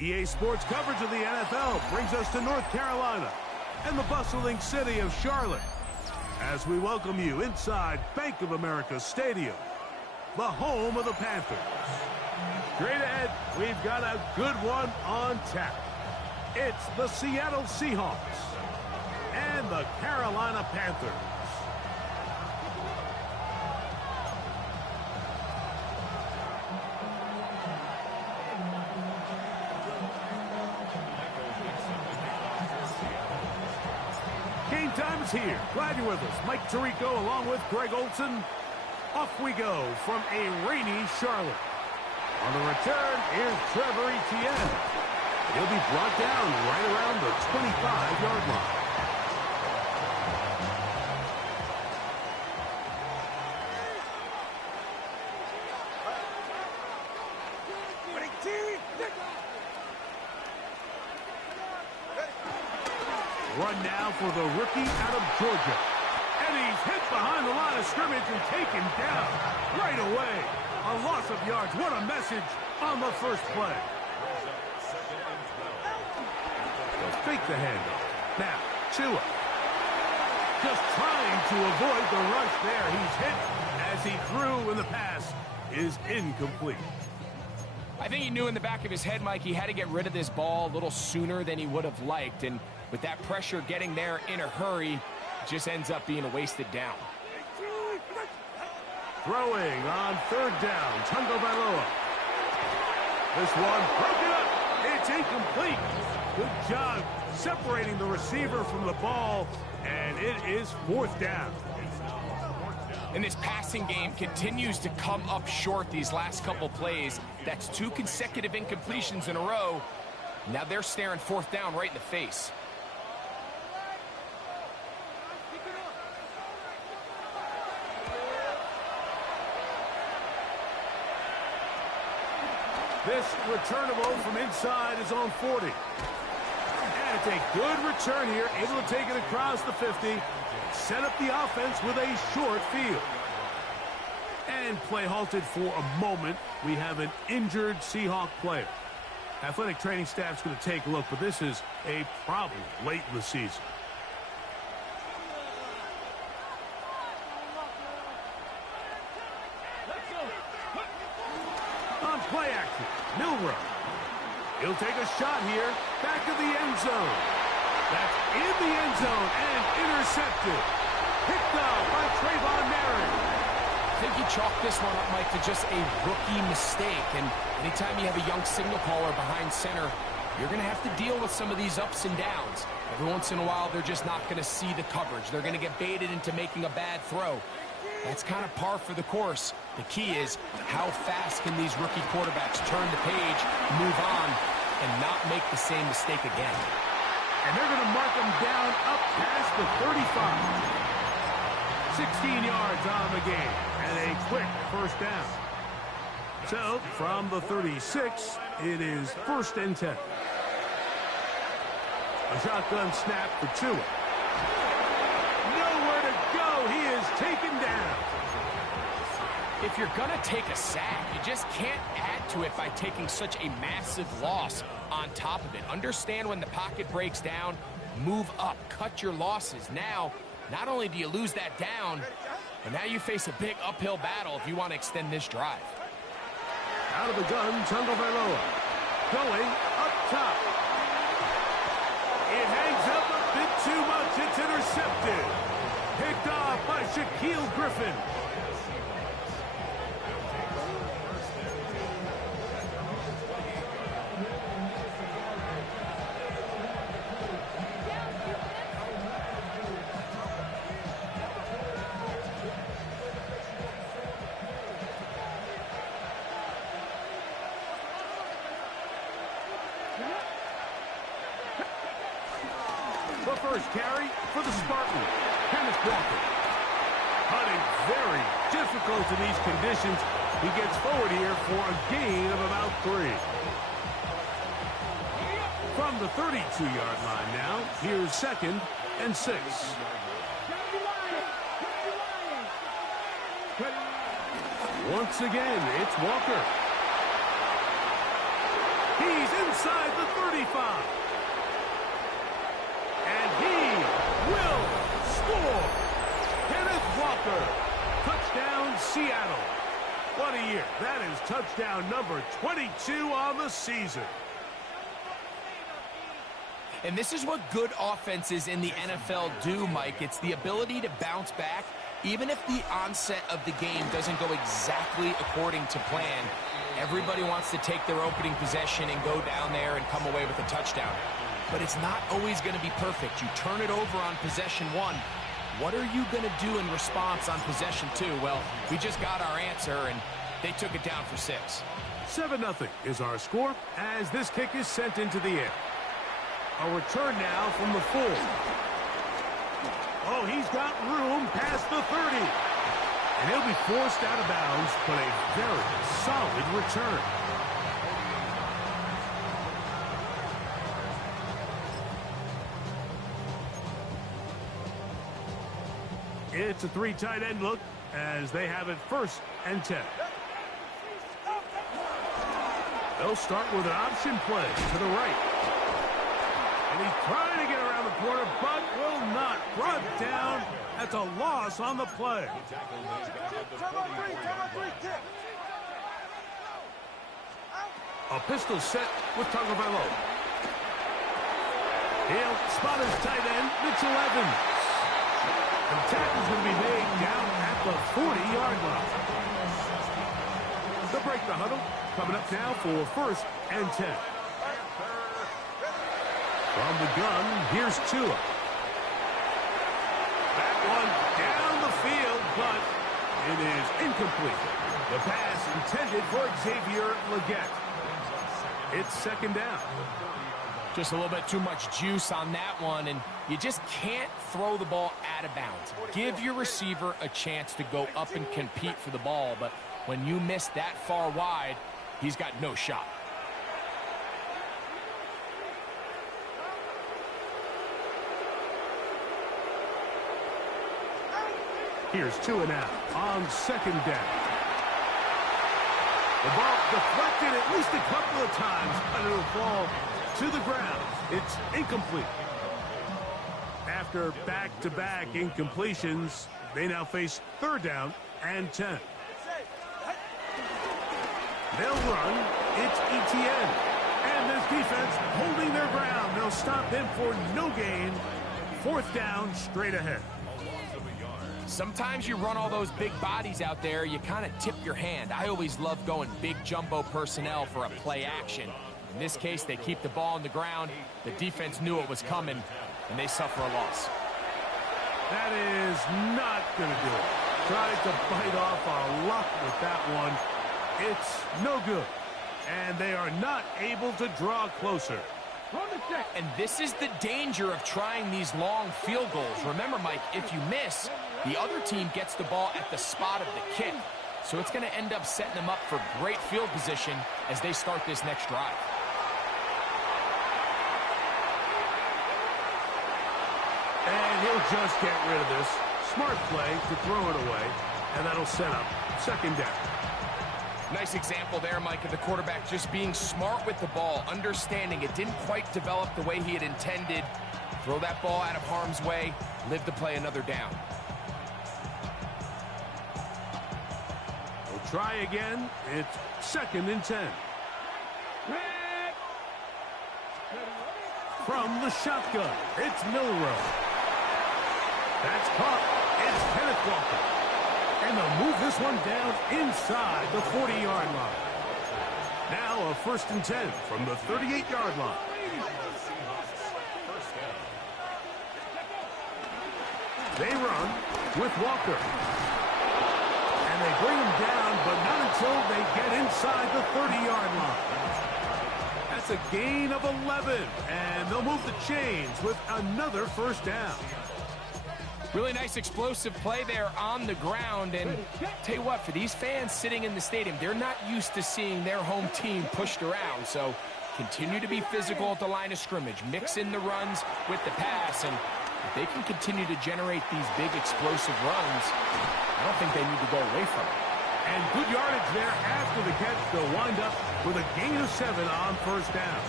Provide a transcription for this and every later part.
EA Sports coverage of the NFL brings us to North Carolina and the bustling city of Charlotte as we welcome you inside Bank of America Stadium, the home of the Panthers. Straight ahead, we've got a good one on tap. It's the Seattle Seahawks and the Carolina Panthers. Game time is here. Glad you're with us. Mike Tirico along with Greg Olson. Off we go from a rainy Charlotte. On the return, here's Trevor Etienne. He'll be brought down right around the 25-yard line. Run now for the rookie out of Georgia. And he's hit behind the line of scrimmage and taken down right away. A loss of yards. What a message on the first play. They'll fake the handoff. Now, Tua. Just trying to avoid the rush there. He's hit as he threw, and the pass is incomplete. I think he knew in the back of his head, Mike, he had to get rid of this ball a little sooner than he would have liked. And with that pressure getting there in a hurry, it just ends up being a wasted down. Throwing on third down, Tagovailoa. This one broken up. It's incomplete. Good job separating the receiver from the ball, and it is fourth down. And this passing game continues to come up short these last couple plays. That's 2 consecutive incompletions in a row. Now they're staring fourth down right in the face. This returnable from inside is on 40. And it's a good return here, able to take it across the 50, set up the offense with a short field. And play halted for a moment. We have an injured Seahawk player. Athletic training staff's going to take a look, but this is a problem late in the season. On play action, Milrow. He'll take a shot here, back of the end zone. That's in the end zone and intercepted. Picked up by Trayvon Merritt. I think you chalk this one up, Mike, to just a rookie mistake. And anytime you have a young signal caller behind center, you're going to have to deal with some of these ups and downs. Every once in a while, they're just not going to see the coverage. They're going to get baited into making a bad throw. That's kind of par for the course. The key is how fast can these rookie quarterbacks turn the page, move on, and not make the same mistake again. And they're going to mark them down up past the 35. 16 yards on the game, and a quick first down. So, from the 36, it is 1st and 10. A shotgun snap for Tua. Nowhere to go. He is taken down. If you're going to take a sack, you just can't add to it by taking such a massive loss on top of it. Understand when the pocket breaks down, move up, cut your losses. Now, not only do you lose that down, but now you face a big uphill battle if you want to extend this drive. Out of the gun, Tagovailoa. Going up top. It hangs up a bit too much. It's intercepted. Picked off by Shaquille Griffin. The first carry for the Spartans, Kenneth Walker. Hunting very difficult in these conditions. He gets forward here for a gain of about 3. From the 32-yard line now, here's 2nd and 6. Once again, it's Walker. He's inside the 35. And he will score. Kenneth Walker. Touchdown, Seattle. What a year. That is touchdown number 22 on the season. And this is what good offenses in the NFL do, Mike. It's the ability to bounce back, even if the onset of the game doesn't go exactly according to plan. Everybody wants to take their opening possession and go down there and come away with a touchdown. But it's not always going to be perfect. You turn it over on possession 1. What are you going to do in response on possession 2? Well, we just got our answer, and they took it down for 6. 7-0 is our score as this kick is sent into the air. A return now from the 4. Oh, he's got room past the 30. And he'll be forced out of bounds, but a very solid return. It's a 3 tight end look as they have it 1st and 10. They'll start with an option play to the right. And he's trying to get around the corner, but will not. Brought down. That's a loss on the play. A pistol set with Tagovailoa. He'll spot his tight end, Mitchell Evans. The tackle's going to be made down at the 40-yard line. They'll break the huddle. Coming up now for 1st and 10. From the gun, here's Tua. That one down the field, but it is incomplete. The pass intended for Xavier Legette. It's 2nd down. Just a little bit too much juice on that one, and you just can't throw the ball out of bounds. Give your receiver a chance to go up and compete for the ball, but when you miss that far wide, he's got no shot. Here's Tua now on 2nd down. The ball deflected at least a couple of times, but it'll fall to the ground. It's incomplete. After back-to-back incompletions, they now face 3rd down and 10. They'll run. It's ETN. And this defense holding their ground. They'll stop him for no gain. 4th down, straight ahead. Sometimes you run all those big bodies out there, you kind of tip your hand. I always love going big jumbo personnel for a play action. In this case, they keep the ball on the ground. The defense knew it was coming, and they suffer a loss. That is not going to do it. Tried to bite off a lot with that one. It's no good. And they are not able to draw closer. And this is the danger of trying these long field goals. Remember, Mike, if you miss, the other team gets the ball at the spot of the kick. So it's going to end up setting them up for great field position as they start this next drive. And he'll just get rid of this. Smart play to throw it away. And that'll set up 2nd down. Nice example there, Mike, of the quarterback just being smart with the ball, understanding it didn't quite develop the way he had intended. Throw that ball out of harm's way, live to play another down. We'll try again. It's 2nd and 10. From the shotgun, it's Milrow. That's caught. It's Kenneth Walker. And they'll move this one down inside the 40-yard line. Now a 1st and 10 from the 38-yard line. They run with Walker. And they bring him down, but not until they get inside the 30-yard line. That's a gain of 11, and they'll move the chains with another 1st down. Really nice explosive play there on the ground, and tell you what, for these fans sitting in the stadium, they're not used to seeing their home team pushed around, so continue to be physical at the line of scrimmage, mix in the runs with the pass, and if they can continue to generate these big explosive runs, I don't think they need to go away from it. And good yardage there after the catch. They'll wind up with a gain of 7 on 1st down.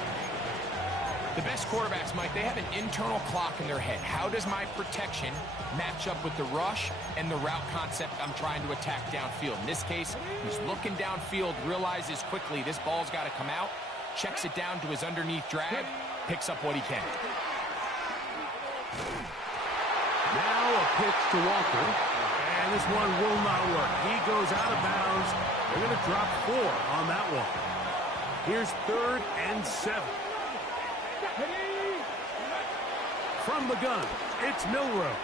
The best quarterbacks, Mike, they have an internal clock in their head. How does my protection match up with the rush and the route concept I'm trying to attack downfield? In this case, he's looking downfield, realizes quickly this ball's got to come out, checks it down to his underneath drag, picks up what he can. Now a pitch to Walker, and this one will not work. He goes out of bounds. They're going to drop 4 on that one. Here's 3rd and 7. From the gun, it's Milrow.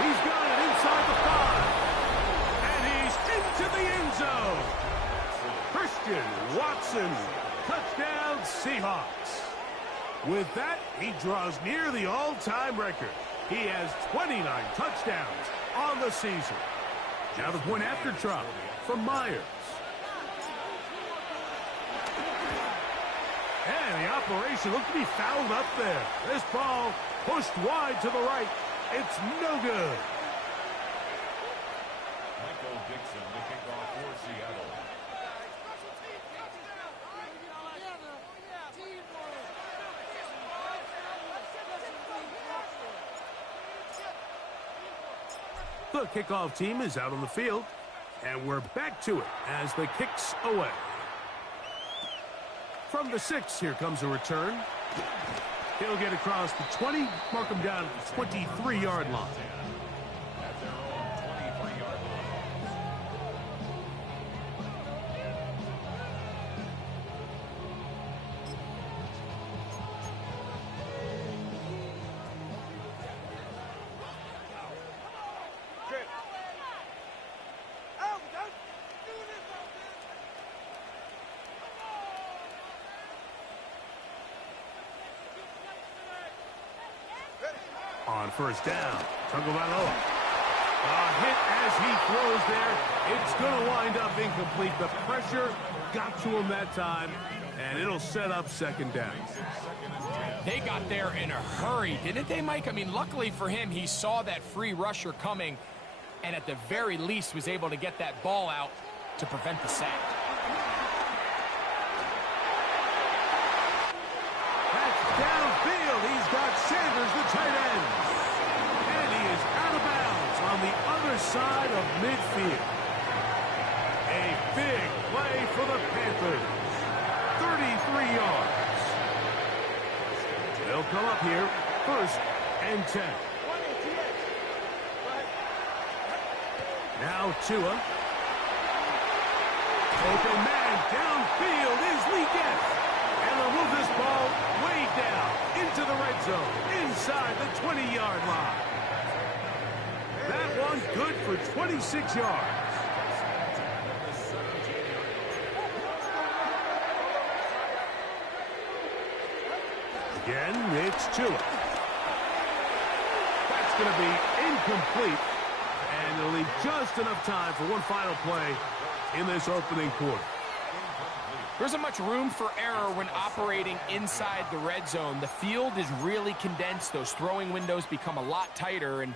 He's got it inside the 5. And he's into the end zone. Christian Watson, touchdown Seahawks. With that, he draws near the all-time record. He has 29 touchdowns on the season. Now the point after try from Myers. And the operation looked to be fouled up there. This ball pushed wide to the right. It's no good. Michael Dixon, the kickoff for Seattle. The kickoff team is out on the field, and we're back to it as the kick's away. From the 6, here comes a return. He'll get across the 20, mark him down at the 23-yard line. At their own 23-yard line. On first down, Tagovailoa. A hit as he throws there. It's going to wind up incomplete. The pressure got to him that time, and it'll set up 2nd down. They got there in a hurry, didn't they, Mike? I mean, luckily for him, he saw that free rusher coming, and at the very least was able to get that ball out to prevent the sack. That's downfield. He's got Sanders, the tight end. And he is out of bounds on the other side of midfield. A big play for the Panthers. 33 yards. They'll come up here, 1st and 10. Now Tua. Open man downfield is Lee Getz. And they'll move this ball way down into the red zone, inside the 20-yard line. That one good for 26 yards. Again, it's Tua. That's going to be incomplete, and they'll leave just enough time for one final play in this opening quarter. There isn't much room for error when operating inside the red zone. The field is really condensed. Those throwing windows become a lot tighter and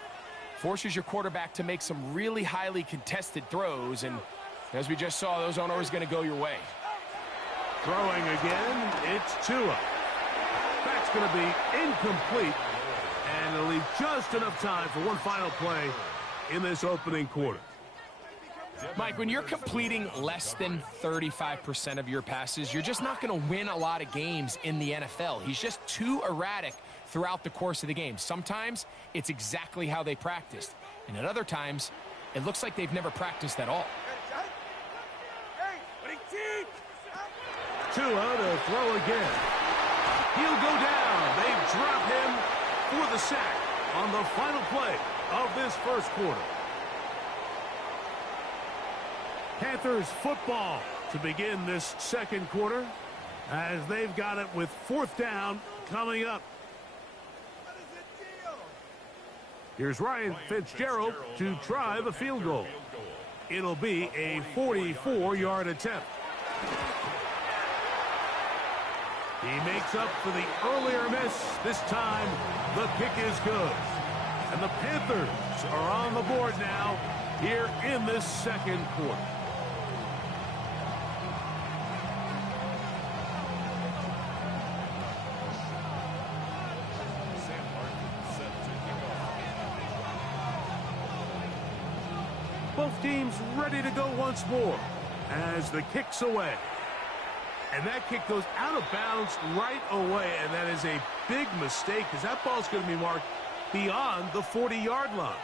forces your quarterback to make some really highly contested throws. And as we just saw, those aren't always going to go your way. Throwing again, it's Tua. That's going to be incomplete, and they'll leave just enough time for one final play in this opening quarter. Mike, when you're completing less than 35% of your passes, you're just not going to win a lot of games in the NFL. He's just too erratic throughout the course of the game. Sometimes it's exactly how they practiced, and at other times it looks like they've never practiced at all. Tua to throw again. He'll go down. They drop him for the sack on the final play of this first quarter. Panthers football to begin this second quarter as they've got it with 4th down coming up. Here's Ryan Fitzgerald to try the field goal. It'll be a 44-yard attempt. He makes up for the earlier miss. This time, the kick is good. And the Panthers are on the board now here in this second quarter. Both teams ready to go once more as the kick's away. And that kick goes out of bounds right away, and that is a big mistake because that ball's going to be marked beyond the 40-yard line.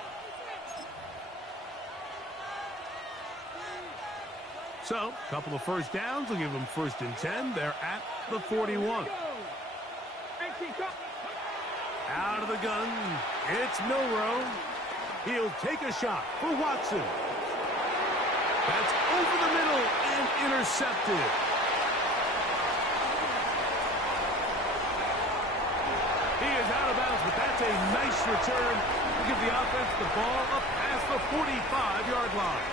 So, a couple of first downs will give them 1st and 10. They're at the 41. Out of the gun, it's Milroe. He'll take a shot for Watson. That's over the middle and intercepted. He is out of bounds, but that's a nice return to give the offense the ball up past the 45-yard line.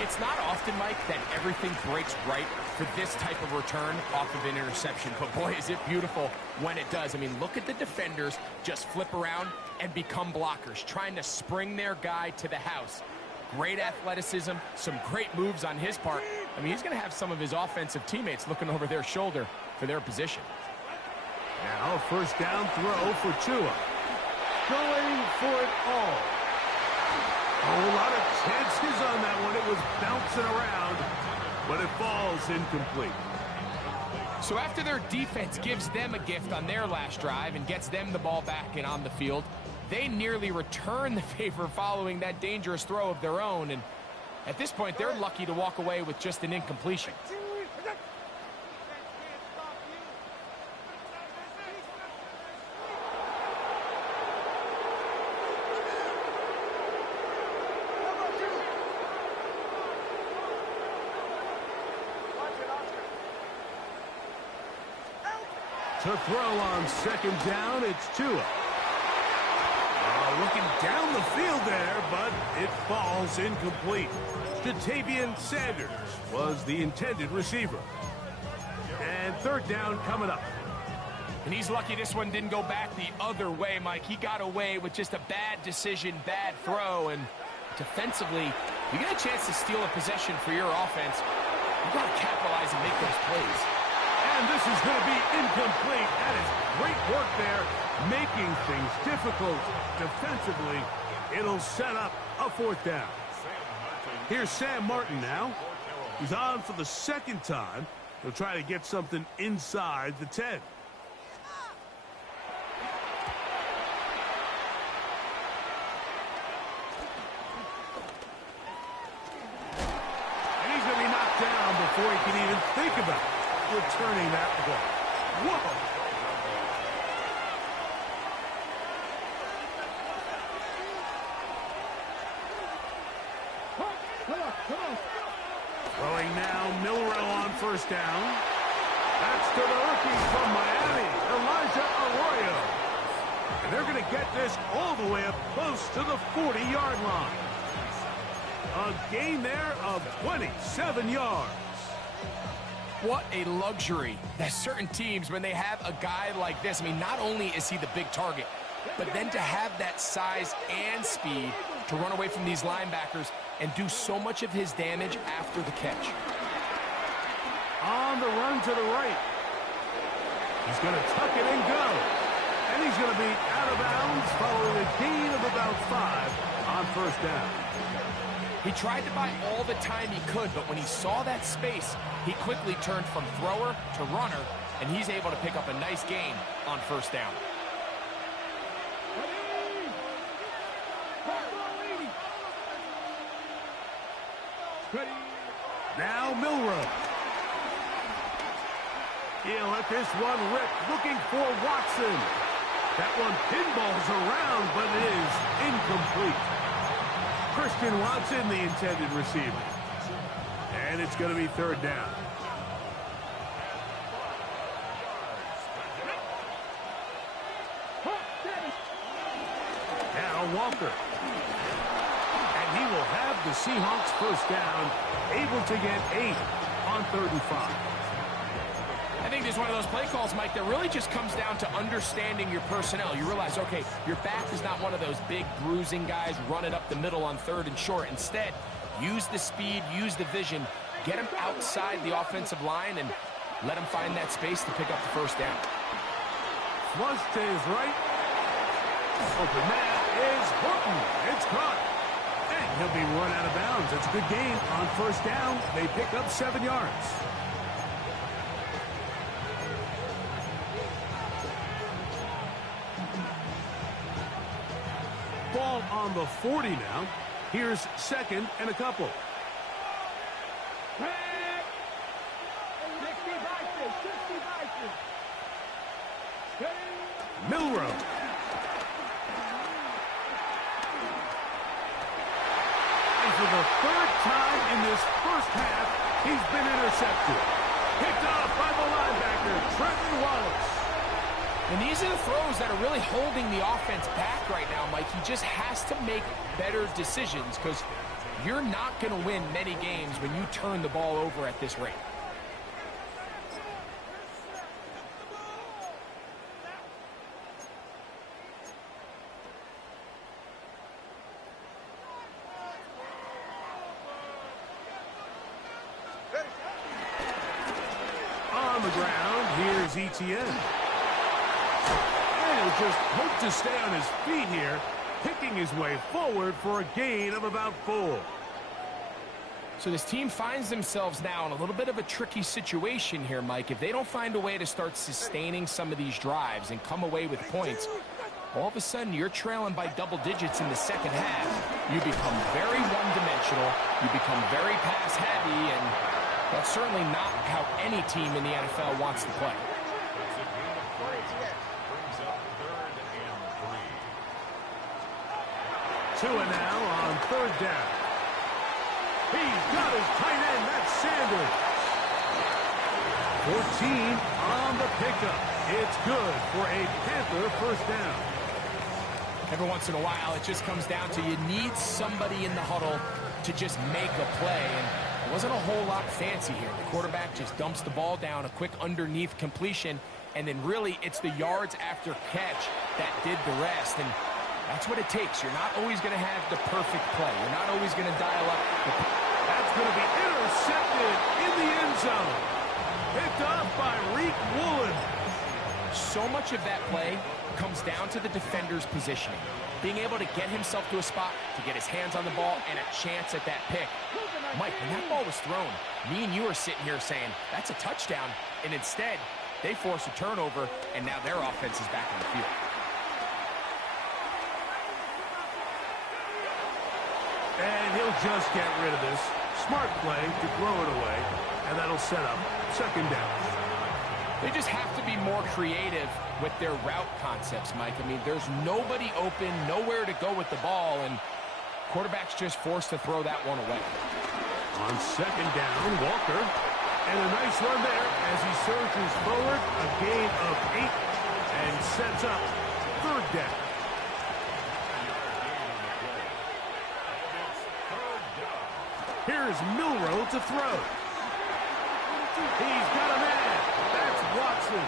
It's not often, Mike, that everything breaks right for this type of return off of an interception. But, boy, is it beautiful when it does. I mean, look at the defenders just flip around and become blockers, trying to spring their guy to the house. Great athleticism, some great moves on his part. I mean, he's going to have some of his offensive teammates looking over their shoulder for their position. Now, a first down throw for Tua. Going for it all. A whole lot of chances on that one. It was bouncing around, but it falls incomplete. So after their defense gives them a gift on their last drive and gets them the ball back and on the field, they nearly return the favor following that dangerous throw of their own. And at this point, they're lucky to walk away with just an incompletion. To throw on 2nd down, it's Tua. Looking down the field there, but it falls incomplete. Jatavian Sanders was the intended receiver. And 3rd down coming up. And he's lucky this one didn't go back the other way, Mike. He got away with just a bad decision, bad throw, and defensively, you get a chance to steal a possession for your offense. You've got to capitalize and make those plays. And this is going to be incomplete. That is great work there, making things difficult defensively. It'll set up a 4th down. Here's Sam Martin now. He's on for the 2nd time. He'll try to get something inside the 10. And he's going to be knocked down before he can even think about it. Returning that ball. Whoa! Throwing now, Milroe on 1st down. That's to the rookie from Miami, Elijah Arroyo. And they're going to get this all the way up close to the 40-yard line. A gain there of 27 yards. What a luxury that certain teams, when they have a guy like this, I mean, not only is he the big target, but then to have that size and speed to run away from these linebackers and do so much of his damage after the catch. On the run to the right. He's going to tuck it and go. And he's going to be out of bounds following a gain of about 5 on 1st down. He tried to buy all the time he could, but when he saw that space, he quickly turned from thrower to runner, and he's able to pick up a nice gain on 1st down. Now Milroe. He'll let this one rip, looking for Watson. That one pinballs around, but it is incomplete. Christian Watson, the intended receiver. And it's going to be 3rd down. Now Walker. And he will have the Seahawks 1st down, able to get 8 on 3rd and 5. I think this is one of those play calls, Mike, that really just comes down to understanding your personnel. You realize, okay, your back is not one of those big bruising guys running up the middle on 3rd and short. Instead, use the speed, use the vision, get him outside the offensive line, and let him find that space to pick up the 1st down. Flush to his right. Open man is Horton. It's caught. And he'll be run out of bounds. It's a good gain on first down. They pick up 7 yards. Ball on the 40 now. Here's second and a couple. Milrow. And for the third time in this first half, he's been intercepted. Picked off by the linebacker, Trenton Wallace. And these are the throws that are really holding the offense back right now, Mike. He just has to make better decisions because you're not going to win many games when you turn the ball over at this rate. On the ground, here's ETN. And he'll just hope to stay on his feet here, picking his way forward for a gain of about 4. So this team finds themselves now in a little bit of a tricky situation here, Mike. If they don't find a way to start sustaining some of these drives and come away with points, all of a sudden you're trailing by double digits in the second half. You become very one-dimensional. You become very pass-heavy, and that's certainly not how any team in the NFL wants to play. Tua now on third down. He's got his tight end, that's Sanders. 14 on the pickup. It's good for a Panther first down. Every once in a while, it just comes down to you need somebody in the huddle to just make a play, and it wasn't a whole lot fancy here. The quarterback just dumps the ball down, a quick underneath completion, and then really it's the yards after catch that did the rest, and that's what it takes. You're not always going to have the perfect play. You're not always going to dial up. That's going to be intercepted in the end zone. Picked up by Reek Woolen. So much of that play comes down to the defender's positioning. Being able to get himself to a spot, to get his hands on the ball, and a chance at that pick. Mike, when that ball was thrown, me and you are sitting here saying, that's a touchdown. And instead, they force a turnover, and now their offense is back on the field. And he'll just get rid of this. Smart play to throw it away, and that'll set up second down. They just have to be more creative with their route concepts, Mike. I mean, there's nobody open, nowhere to go with the ball, and quarterback's just forced to throw that one away. On second down, Walker. And a nice run there as he surges forward, a gain of 8, and sets up third down. Here's Milrow to throw. He's got a man. That's Watson.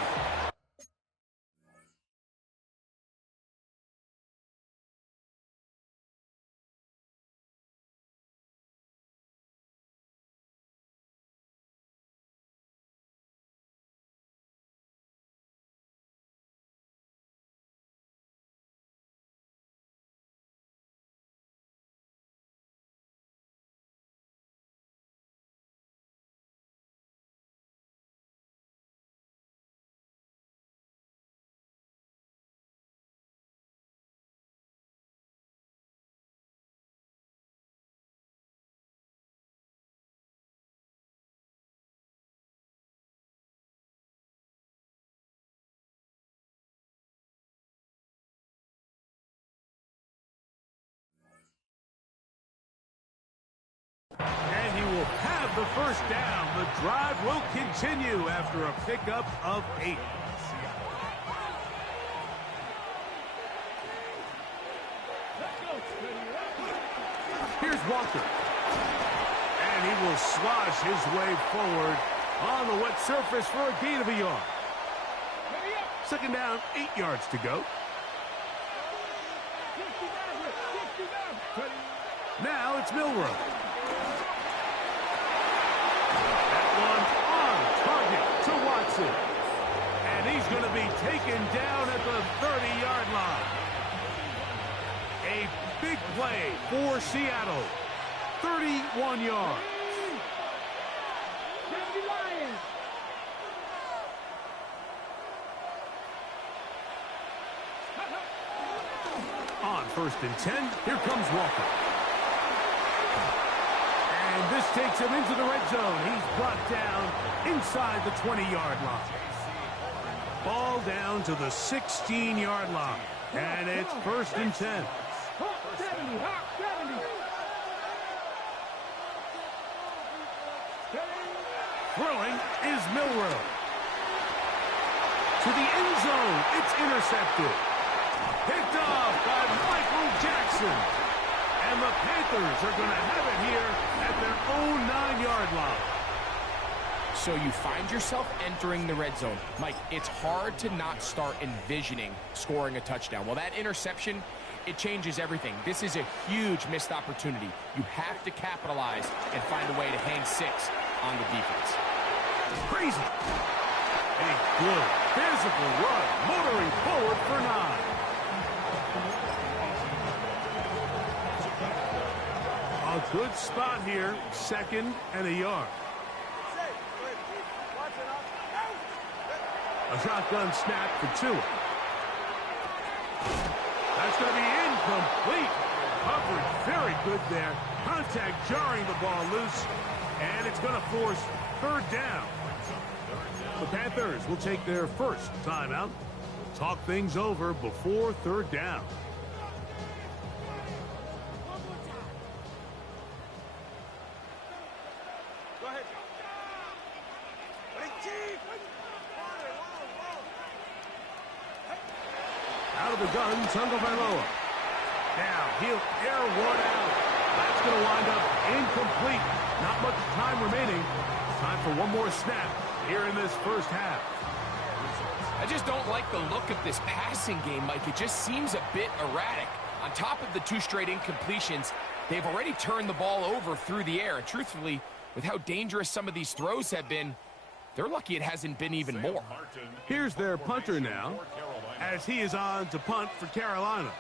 And he will have the first down. The drive will continue after a pickup of 8. Here's Walker. And he will slosh his way forward on the wet surface for a gain of a yard. Second down, 8 yards to go. Now it's Milrow. That one on target to Watson. And he's going to be taken down at the 30-yard line. A Big play for Seattle. 31 yards. On 1st and 10, here comes Walker. And this takes him into the red zone. He's brought down inside the 20-yard line. Ball down to the 16-yard line. And it's 1st and 10. Throwing is Milrow. To the end zone. It's intercepted. Picked off by Michael Jackson. And the Panthers are going to have it here at their own 9-yard line. So you find yourself entering the red zone. Mike, it's hard to not start envisioning scoring a touchdown. Well, that interception, it changes everything. This is a huge missed opportunity. You have to capitalize and find a way to hang 6 on the defense. Crazy. A good physical run, motoring forward for 9. A good spot here, 2nd and a yard. A shotgun snap for Tua. That's going to be incomplete. Coverage very good there. Contact jarring the ball loose. And it's going to force 3rd down. The Panthers will take their first timeout. Talk things over before 3rd down. Go ahead. Out of the gun, Tagovailoa. Now, he'll air one out. That's going to wind up incomplete. Not much time remaining. Time for one more snap here in this first half. I just don't like the look of this passing game, Mike. It just seems a bit erratic. On top of the 2 straight incompletions, they've already turned the ball over through the air. And truthfully, with how dangerous some of these throws have been, they're lucky it hasn't been even more. Here's their punter now, as he is on to punt for Carolina.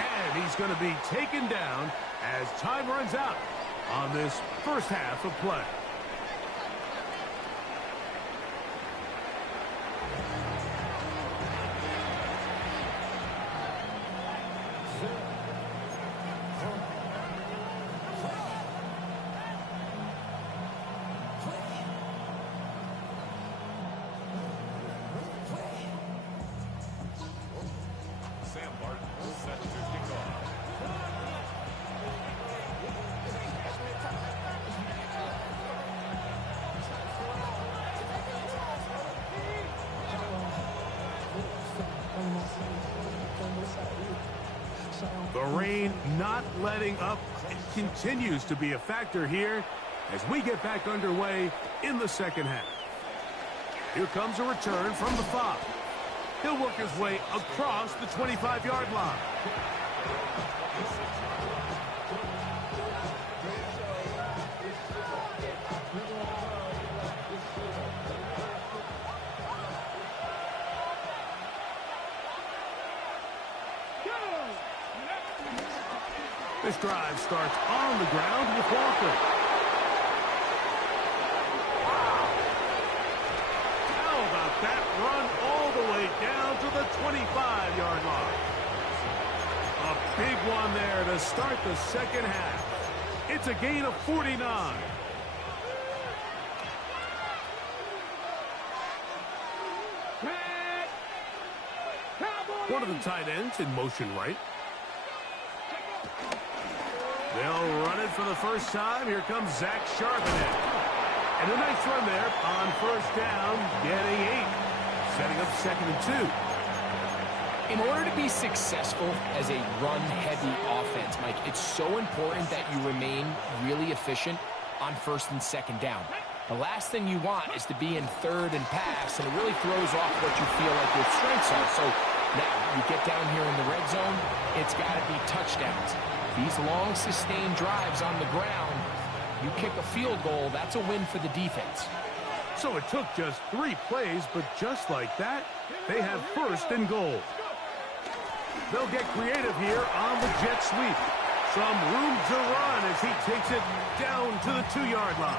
And he's going to be taken down as time runs out on this first half of play. The rain not letting up. It continues to be a factor here as we get back underway in the second half. Here comes a return from the 5. He'll work his way across the 25-yard line. This drive starts on the ground with Walker. How about that run all the way down to the 25-yard line? A big one there to start the second half. It's a gain of 49. One of the tight ends in motion right. They'll run it for the first time. Here comes Zach Charbonnet. And a nice run there on first down, getting 8. Setting up 2nd and 2. In order to be successful as a run-heavy offense, Mike, it's so important that you remain really efficient on 1st and 2nd down. The last thing you want is to be in 3rd and pass, and it really throws off what you feel like your strengths are. So now you get down here in the red zone, it's got to be touchdowns. These long, sustained drives on the ground, you kick a field goal, that's a win for the defense. So it took just 3 plays, but just like that, they have first and goal. They'll get creative here on the jet sweep. Some room to run as he takes it down to the 2-yard line.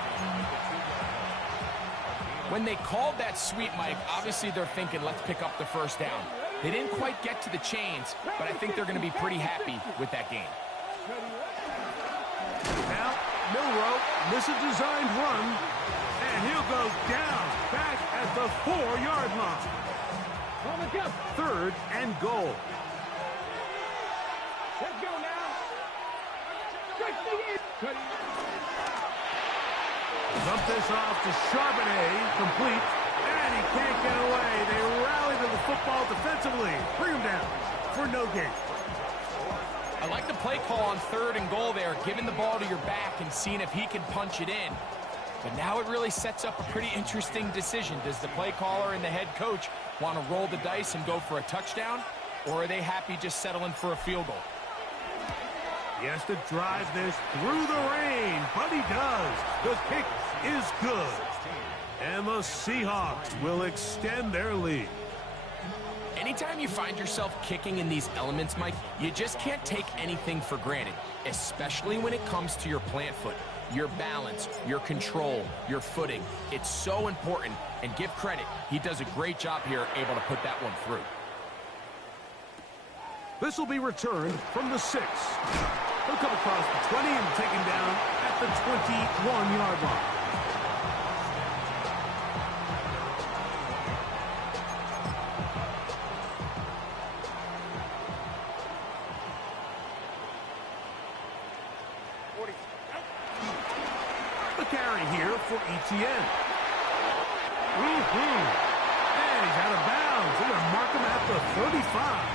When they called that sweep, Mike, obviously they're thinking, let's pick up the first down. They didn't quite get to the chains, but I think they're going to be pretty happy with that game. Now, Milroe, this is a designed run, and he'll go down back at the 4-yard line. 3rd and goal. Let's go now. Dump this off to Charbonnet, complete, and he can't get away. They rally to the football defensively. Bring him down for no gain. I like the play call on 3rd and goal there, giving the ball to your back and seeing if he can punch it in. But now it really sets up a pretty interesting decision. Does the play caller and the head coach want to roll the dice and go for a touchdown, or are they happy just settling for a field goal? He has to drive this through the rain, but he does. The kick is good. And the Seahawks will extend their lead. Anytime you find yourself kicking in these elements, Mike, you just can't take anything for granted, especially when it comes to your plant foot, your balance, your control, your footing. It's so important, and give credit. He does a great job here, able to put that one through. This will be returned from the 6. He'll come across the 20 and taken down at the 21-yard line. The carry here for ETN. And he's out of bounds. They're going to mark him at the 35.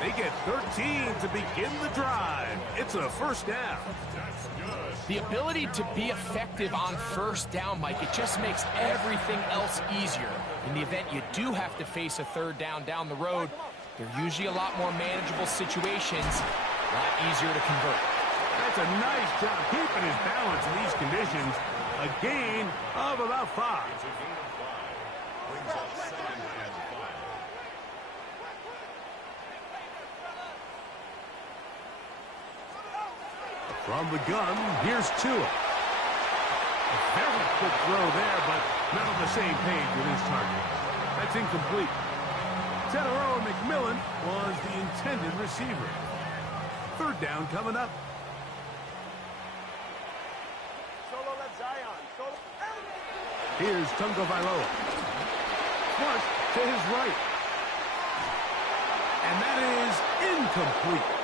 They get 13 to begin the drive. It's a first down. The ability to be effective on first down, Mike, it just makes everything else easier. In the event you do have to face a 3rd down the road, they're usually a lot more manageable situations, a lot easier to convert. That's a nice job keeping his balance in these conditions. A gain of about 5. From the gun, here's Tua. A very quick throw there, but not on the same page with his target. That's incomplete. Tedoroa McMillan was the intended receiver. 3rd down coming up. Solo left Zion. Solo. Here's Tungo Vailoa. Flush to his right. And that is incomplete.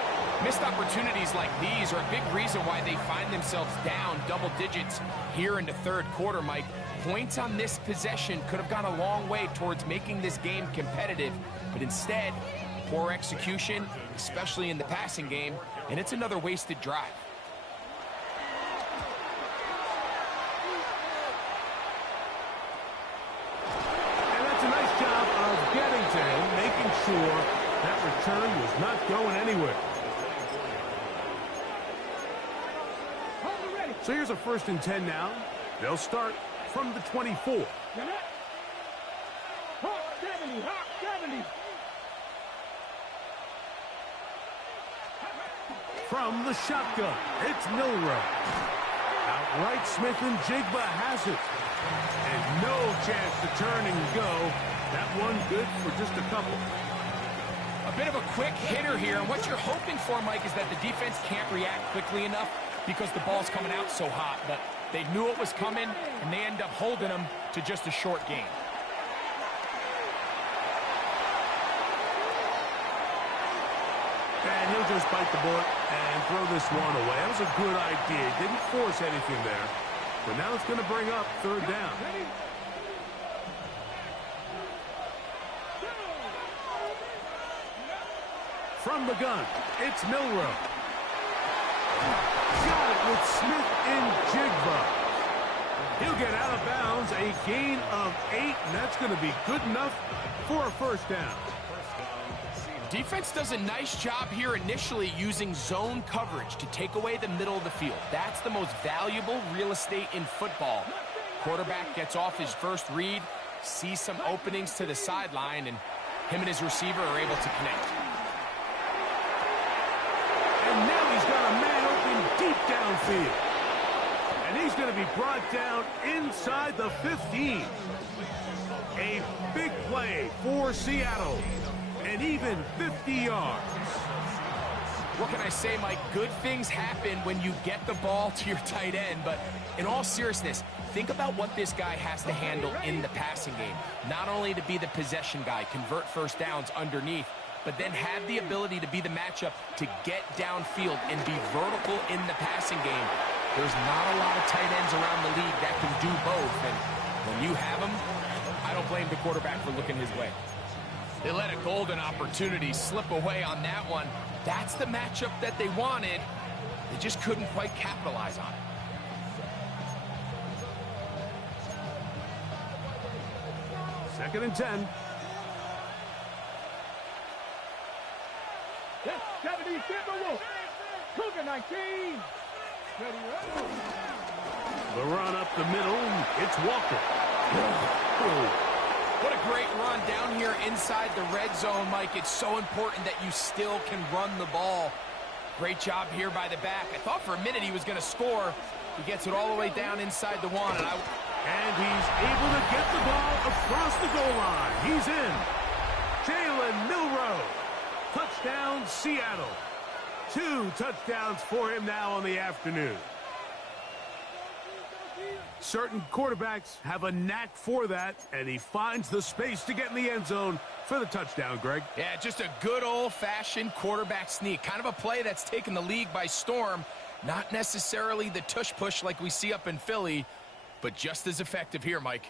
Missed opportunities like these are a big reason why they find themselves down double digits here in the 3rd quarter, Mike. Points on this possession could have gone a long way towards making this game competitive, but instead, poor execution, especially in the passing game, and it's another wasted drive. And that's a nice job of getting to him, making sure that return was not going anywhere. So here's a 1st and 10 now. They'll start from the 24. From the shotgun, it's Milroe. Outright, Smith and Jigba has it. And no chance to turn and go. That one good for just a couple. A bit of a quick hitter here, and what you're hoping for, Mike, is that the defense can't react quickly enough because the ball's coming out so hot, but they knew it was coming, and they end up holding them to just a short game. And he'll just bite the bullet and throw this one away. That was a good idea. Didn't force anything there, but now it's going to bring up 3rd down. From the gun, it's Milroe. Got it with Smith and Jigba. He'll get out of bounds, a gain of 8, and that's going to be good enough for a 1st down. Defense does a nice job here initially using zone coverage to take away the middle of the field. That's the most valuable real estate in football. Quarterback gets off his first read, sees some openings to the sideline, and him and his receiver are able to connect. And now he's got a man open deep downfield. And he's going to be brought down inside the 15. A big play for Seattle. And even 50 yards. What can I say, Mike? Good things happen when you get the ball to your tight end, but in all seriousness, think about what this guy has to handle in the passing game. Not only to be the possession guy, convert first downs underneath, but then have the ability to be the matchup to get downfield and be vertical in the passing game. There's not a lot of tight ends around the league that can do both, and when you have them, I don't blame the quarterback for looking his way. They let a golden opportunity slip away on that one. That's the matchup that they wanted. They just couldn't quite capitalize on it. Second and 10. 70, Cougar 19. The run up the middle. It's Walker. What a great run down here inside the red zone, Mike. It's so important that you still can run the ball. Great job here by the back. I thought for a minute he was going to score. He gets it all the way down inside the one. And he's able to get the ball across the goal line. He's in. Jalen Milroe. Touchdown, Seattle. 2 touchdowns for him now on the afternoon. Certain quarterbacks have a knack for that, and he finds the space to get in the end zone for the touchdown, Greg. Yeah, just a good old-fashioned quarterback sneak. Kind of a play that's taken the league by storm. Not necessarily the tush-push like we see up in Philly, but just as effective here, Mike.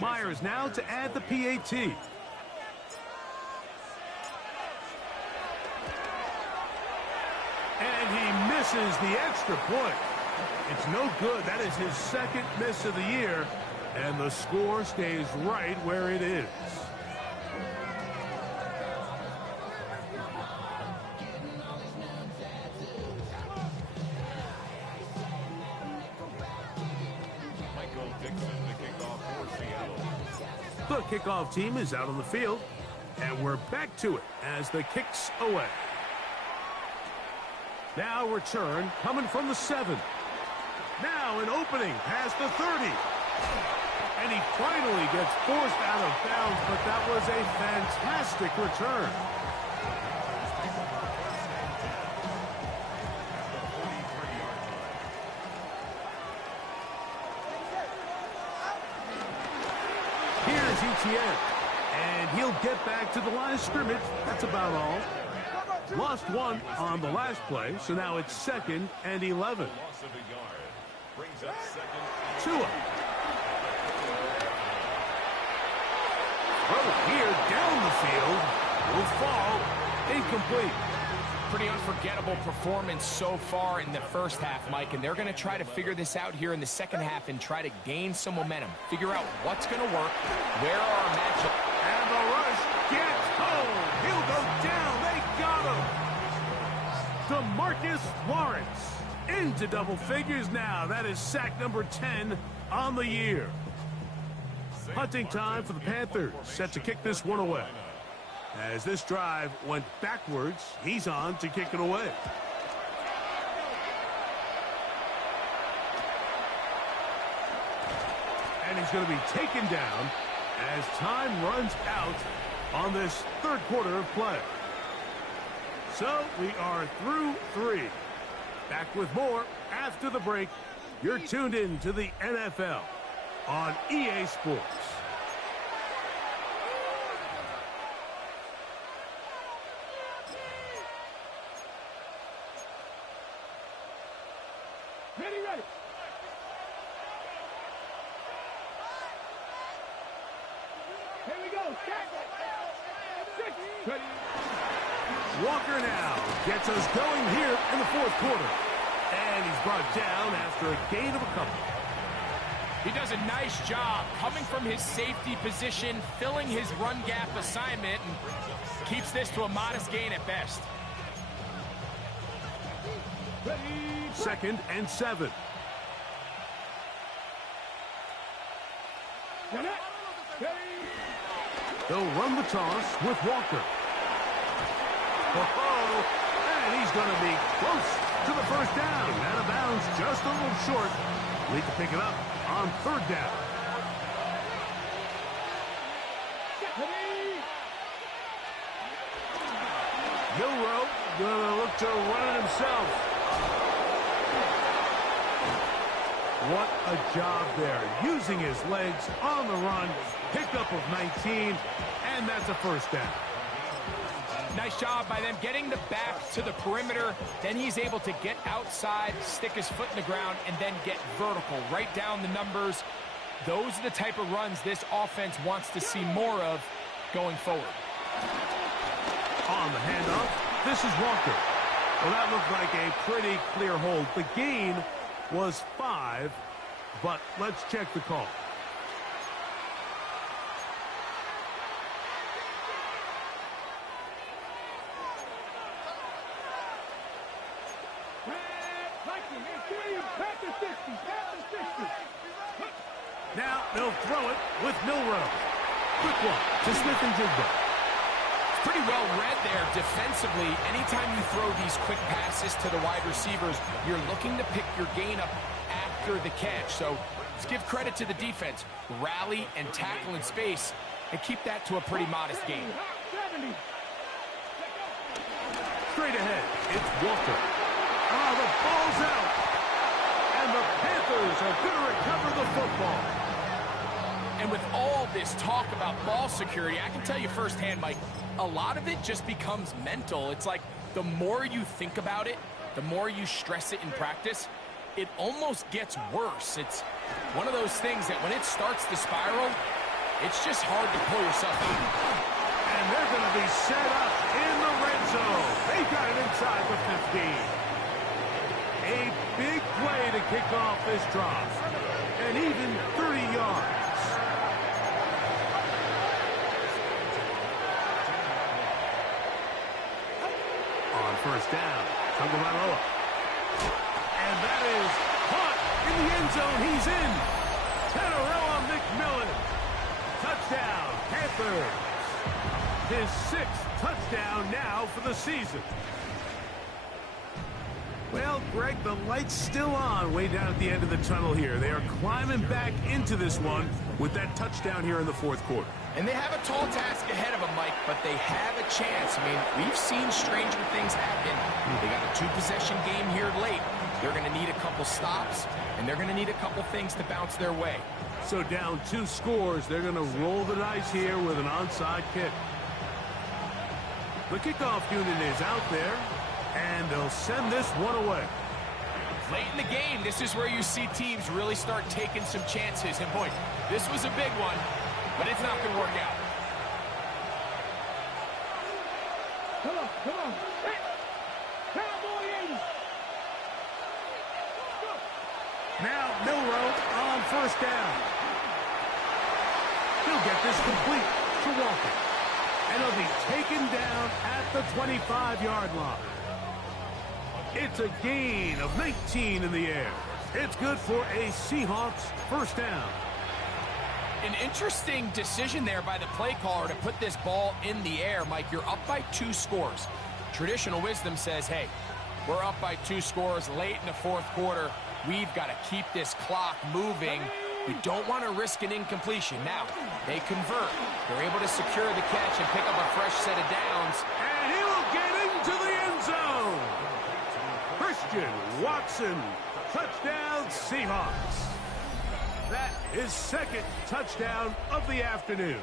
Myers now to add the PAT. And he misses the extra point. It's no good. That is his second miss of the year. And the score stays right where it is. The kickoff team is out on the field. And we're back to it as the kick's away. Now return coming from the 7. Now an opening past the 30. And he finally gets forced out of bounds, but that was a fantastic return. Here's ETN. And he'll get back to the line of scrimmage. That's about all. Lost one on the last play, so now it's 2nd and 11. Tua. Throw here down the field. Will fall. Incomplete. Pretty unforgettable performance so far in the first half, Mike, and they're going to try to figure this out here in the second half and try to gain some momentum. Figure out what's going to work, where are our matchups. And the rush gets home. He'll go down. They got him. DeMarcus Lawrence into double figures now. That is sack number 10 on the year. Hunting time for the Panthers. Set to kick this one away. As this drive went backwards, he's on to kick it away. And he's going to be taken down as time runs out on this third quarter of play. So we are through 3. Back with more after the break. You're tuned in to the NFL on EA Sports. Ready. Here we go. Ready. Walker now gets us going here in the fourth quarter. And he's brought down after a gain of a couple. He does a nice job coming from his safety position, filling his run gap assignment, and keeps this to a modest gain at best. 2nd and 7. They'll run the toss with Walker. Oh, and he's going to be close to the first down. Out of bounds, just a little short. Need to pick it up on third down. Milroe going to look to run it himself. What a job there. Using his legs on the run. Pickup of 19, and that's a first down. Nice job by them getting the back to the perimeter. Then he's able to get outside, stick his foot in the ground, and then get vertical. Right down the numbers. Those are the type of runs this offense wants to see more of going forward. On the handoff, this is Walker. Well, that looked like a pretty clear hold. The gain was 5, but let's check the call. Now they'll throw it with Milroe. Quick one to Smith and Jigba. Pretty well read there defensively. Anytime you throw these quick passes to the wide receivers, you're looking to pick your gain up after the catch. So let's give credit to the defense. Rally and tackle in space and keep that to a pretty modest gain. Straight ahead, it's Walker. Oh, the ball's out. And the Panthers are going to recover the football. And with all this talk about ball security, I can tell you firsthand, Mike, a lot of it just becomes mental. It's like the more you think about it, the more you stress it in practice, it almost gets worse. It's one of those things that when it starts to spiral, it's just hard to pull yourself out. And they're going to be set up in the red zone. They got it inside the 15. A big play to kick off this drive. And even 30 yards. On first down, Tagovailoa. And that is caught in the end zone. He's in. Tannerella McMillan. Touchdown, Panthers. His 6th touchdown now for the season. Well, Greg, the light's still on way down at the end of the tunnel here. They are climbing back into this one with that touchdown here in the 4th quarter. And they have a tall task ahead of them, Mike, but they have a chance. I mean, we've seen stranger things happen. They got a 2-possession game here late. They're going to need a couple stops, and they're going to need a couple things to bounce their way. So down 2 scores, they're going to roll the dice here with an onside kick. The kickoff unit is out there, and they'll send this one away. Late in the game, this is where you see teams really start taking some chances. And boy, this was a big one, but it's not going to work out. Come on, come on. Hey, Cowboy 80. Go. Now Milroe on first down. He'll get this complete to Walker. And he'll be taken down at the 25-yard line. It's a gain of 19 in the air. It's good for a Seahawks first down. An interesting decision there by the play caller to put this ball in the air. Mike, you're up by 2 scores. Traditional wisdom says, hey, we're up by 2 scores late in the 4th quarter. We've got to keep this clock moving. We don't want to risk an incompletion. Now, they convert. They're able to secure the catch and pick up a fresh set of downs. And he will get into the end zone. Christian Watson, touchdown Seahawks. That is 2nd touchdown of the afternoon.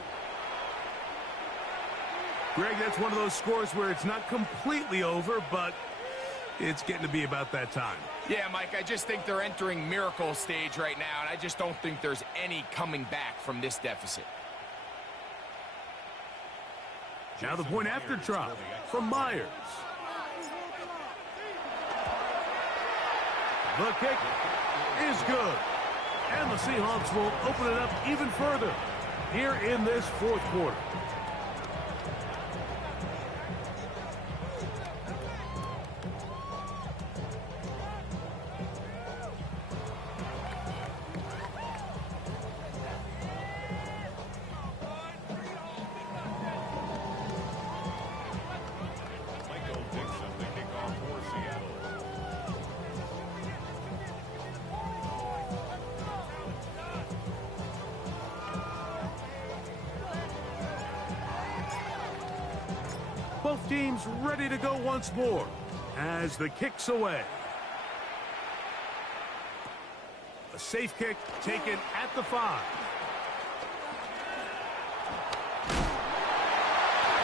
Greg, that's one of those scores where it's not completely over, but it's getting to be about that time. Yeah, Mike, I just think they're entering miracle stage right now, and I just don't think there's any coming back from this deficit. Now the point after try from Myers. The kick is good. And the Seahawks will open it up even further here in this 4th quarter. Both teams ready to go once more as the kick's away. A safe kick taken at the 5.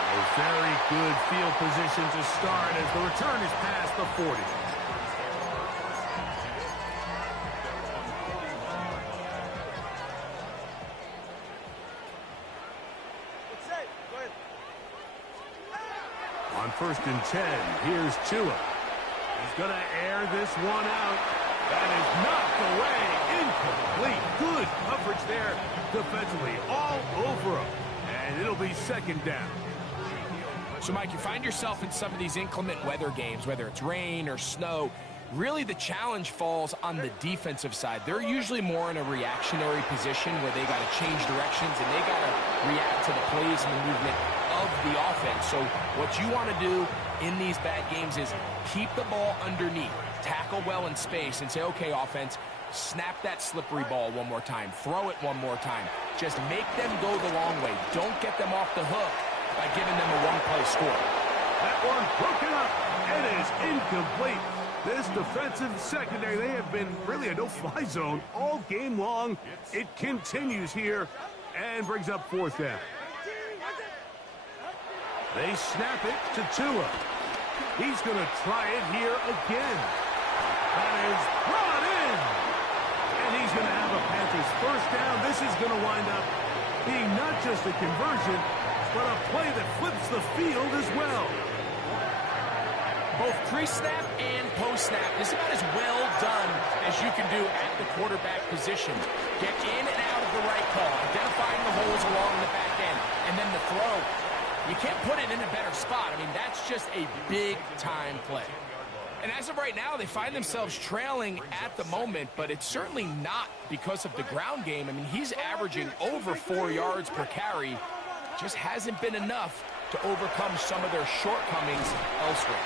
A very good field position to start as the return is past the 40. On 1st and 10, here's Chua. He's going to air this one out. That is knocked away. Incomplete. Good coverage there defensively. All over him. And it'll be 2nd down. So, Mike, you find yourself in some of these inclement weather games, whether it's rain or snow. Really, the challenge falls on the defensive side. They're usually more in a reactionary position where they got to change directions and they got to react to the plays and the movement of the offense. So what you want to do in these bad games is keep the ball underneath, tackle well in space, and say, okay, offense, snap that slippery ball one more time, throw it one more time. Just make them go the long way. Don't get them off the hook by giving them a one-play score. That one broken up. It is incomplete. This defensive secondary, they have been really a no-fly zone all game long. It continues here and brings up 4th down. They snap it to Tua. He's going to try it here again. That is brought in. And he's going to have a Panthers 1st down. This is going to wind up being not just a conversion, but a play that flips the field as well. Both pre-snap and post-snap, this is about as well done as you can do at the quarterback position. Get in and out of the right call, identifying the holes along the back end, and then the throw. You can't put it in a better spot. I mean, that's just a big-time play. And as of right now, they find themselves trailing at the moment, but it's certainly not because of the ground game. I mean, he's averaging over 4 yards per carry. Just hasn't been enough to overcome some of their shortcomings elsewhere.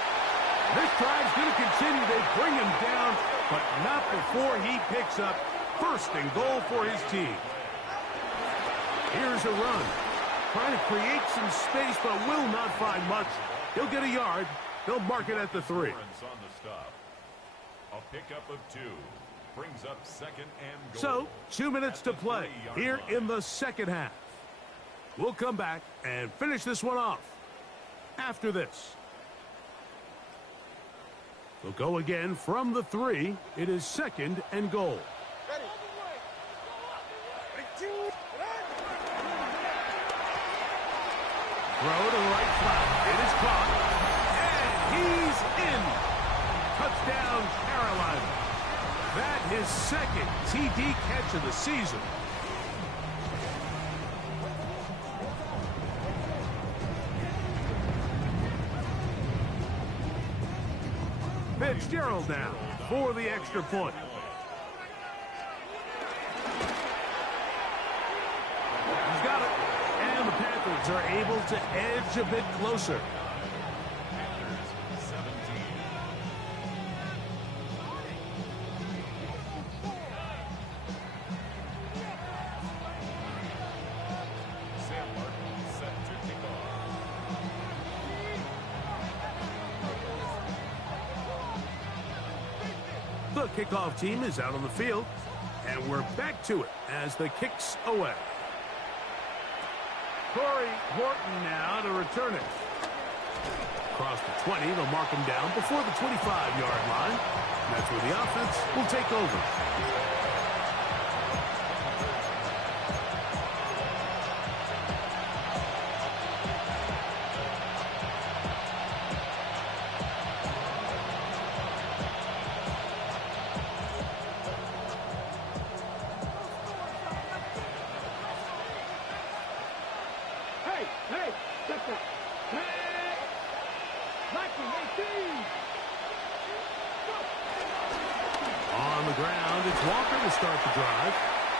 This drive's going to continue. They bring him down, but not before he picks up 1st and goal for his team. Here's a run. Trying to create some space, but will not find much. He'll get a yard. They'll mark it at the 3. On the stop. A pickup of 2 brings up 2nd and goal. So, 2 minutes to play here in the 2nd half. We'll come back and finish this one off after this. We'll go again from the 3. It is 2nd and goal. Throw to the right flat. It is caught. And he's in. Touchdown, Carolina. That his 2nd TD catch of the season. Fitzgerald now for the extra point. He's got it. And the Panthers are able to edge a bit closer. The kickoff team is out on the field, and we're back to it as the kick's away. Corey Horton now to return it. Across the 20, they'll mark him down before the 25-yard line. And that's where the offense will take over. Hey, check that. Hey, Mikey, 18. On the ground, it's Walker to start the drive.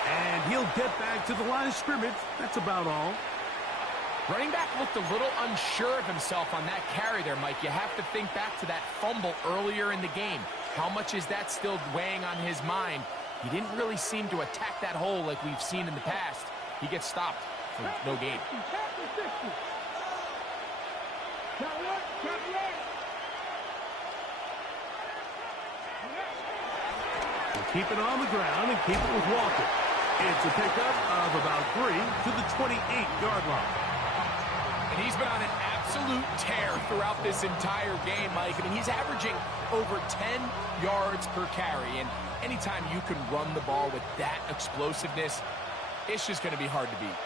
And he'll get back to the line of scrimmage. That's about all. Running back looked a little unsure of himself on that carry there, Mike. You have to think back to that fumble earlier in the game. How much is that still weighing on his mind? He didn't really seem to attack that hole like we've seen in the past. He gets stopped for no gain. Keep it on the ground and keep it with Walker. It's a pickup of about 3 to the 28-yard line. And he's been on an absolute tear throughout this entire game, Mike. I mean, he's averaging over 10 yards per carry. And anytime you can run the ball with that explosiveness, it's just going to be hard to beat.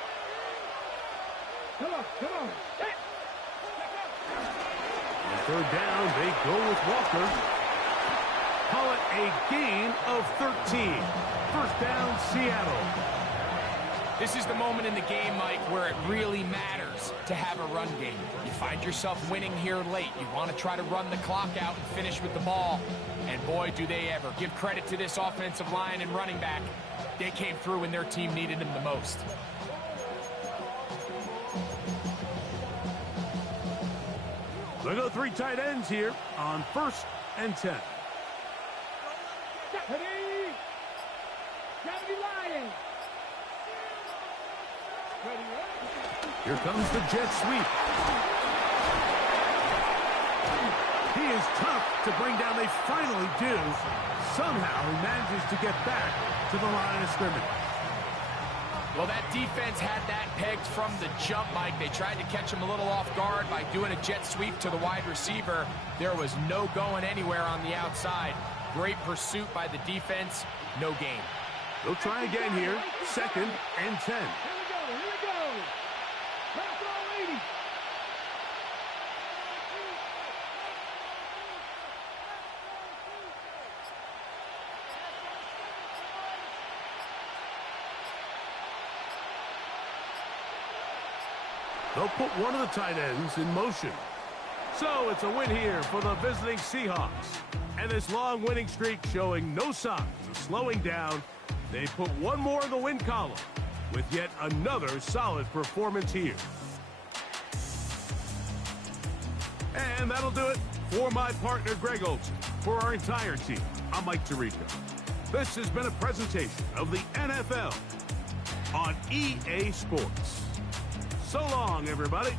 Come on, come on. On third down, they go with Walker. Call it a gain of 13. First down, Seattle. This is the moment in the game, Mike, where it really matters to have a run game. You find yourself winning here late. You want to try to run the clock out and finish with the ball. And boy, do they ever. Give credit to this offensive line and running back. They came through when their team needed them the most. They go 3 tight ends here on 1st and 10. Ready? Gravity Lions. Ready up. Here comes the jet sweep. He is tough to bring down. They finally do. Somehow he manages to get back to the line of scrimmage. Well, that defense had that pegged from the jump, Mike. They tried to catch him a little off guard by doing a jet sweep to the wide receiver. There was no going anywhere on the outside. Great pursuit by the defense. No gain. They'll try again here. 2nd and 10. Here we go. Pass all 80. They'll put one of the tight ends in motion. So it's a win here for the visiting Seahawks. And this long winning streak showing no signs of slowing down. They put one more in the win column with yet another solid performance here. And that'll do it for my partner, Greg Olson. For our entire team, I'm Mike Tirico. This has been a presentation of the NFL on EA Sports. So long, everybody.